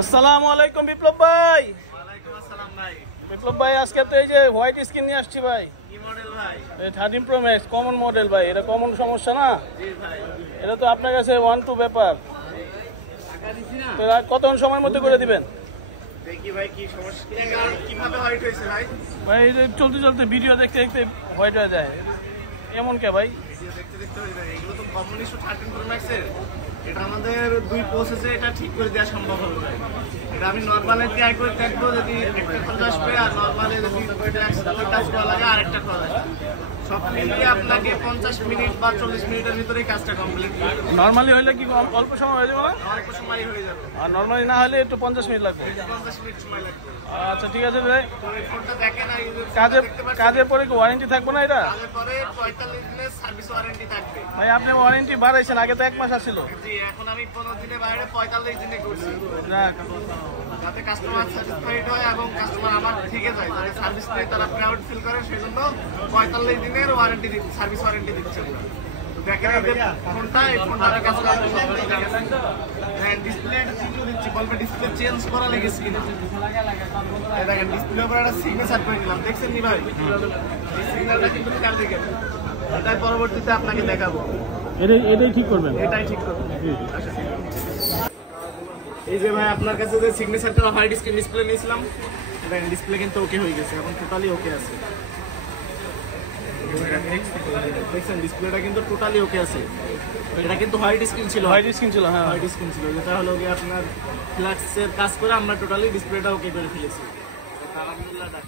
আসসালামু আলাইকুম বিপ্লব ভাই। ওয়ালাইকুম আসসালাম ভাই। বিপ্লব ভাই আজকে তো এই যে হোয়াইট স্ক্রিন নিয়ে আসছি ভাই। কি মডেল ভাই? 13 Pro Max কমন মডেল ভাই। এটা কমন সমস্যা না? জি ভাই। এটা তো আপনার কাছে 1-2 ব্যাপার। তো কতক্ষণ সময়ের মধ্যে করে দিবেন? দেখি ভাই কি সমস্যা, কিভাবে হোয়াইট হয়েছে ভাই? ভাই এই যে চলতে চলতে ভিডিও দেখতে দেখতে হোয়াইট হয়ে যায়, এমন কে ভাই? ভিডিও দেখতে দেখতে হয়ে যায়। এগুলো তো কমন ইস্যু 13 Pro Max এর। এটা আমাদের দুই প্রসেসে এটা ঠিক করে দেওয়া সম্ভব হবে ভাই। এটা আমি নরমালে ট্রাই করে দেখবো, যদি একটা কল আসবে আর নরমালে যদি টাচ করা লাগে আর একটা কল আসবে। সব মিলিয়ে আপনাকে 50 মিনিট বা 40 মিনিটের ভিতরে কাজটা কমপ্লিট হবে। নরমালি হইলে কি অল্প সময় হয়ে যাবে না? অল্প সময় হয়ে যাবে। আর নরমালি না হলে একটু 50 মিনিট লাগবে। 50 মিনিট সময় লাগবে। আচ্ছা ঠিক আছে ভাই। তো এই ফোনটা দেখেন আর কাজের পরে কি ওয়ারেন্টি থাকবে না এটা? তাহলে পরে 45 দিনের সার্ভিস ওয়ারেন্টি থাকবে। ভাই আপনি ওয়ারেন্টি বাড়াইছেন, আগে তো 1 মাস আসছিল। জি, এখন আমি 15 দিনের বাইরে 45 দিনে করছি, যাক, যাতে কাস্টমার স্যাটিসফাইড হয় এবং কাস্টমার আমার থেকে যায়, যাতে সার্ভিস পেয়ে তারা প্রাউড ফিল করে। সেজন্য 45 দিনের ওয়ারেন্টি দিচ্ছি, সার্ভিস ওয়ারেন্টি দিচ্ছি আমরা। তো দেখেন এই যে ফোনটা, এই ফোনটা আমি কাছে হ্যাঁ, ডিসপ্লে চিহ্ন দিচ্ছি, বলবে ডিসপ্লে চেঞ্জ করা লেগেছে কিনা। এই দেখেন ডিসপ্লে উপর একটা সিগনেচার করে দিলাম, দেখছেন নি ভাই? এই সিগন্যালটা কিন্তু কার দিকে, এটাই পরবর্তীতে আপনাকে দেখাবো। এটাই ঠিক করবেন? এটাই ঠিক করবো। এই যে ভাই আপনার কাছে যে সিগনেচারটা হোয়াইট স্ক্রিন ডিসপ্লে নিয়েছিলাম, দেখেন ডিসপ্লে কিন্তু ওকে হয়ে গেছে, এখন টোটালি ওকে আছে। দেখছেন ডিসপ্লেটা কিন্তু টোটালি ওকে আছে। এটা কিন্তু হোয়াইট স্ক্রিন ছিল, হোয়াইট স্ক্রিন ছিল। হ্যাঁ, হোয়াইট স্ক্রিন ছিল, যেটা হলো গিয়ে আপনার ফ্ল্যাক্সের কাজ করে আমরা টোটালি ডিসপ্লেটা ওকে করে ফেলেছি। আলহামদুলিল্লাহ।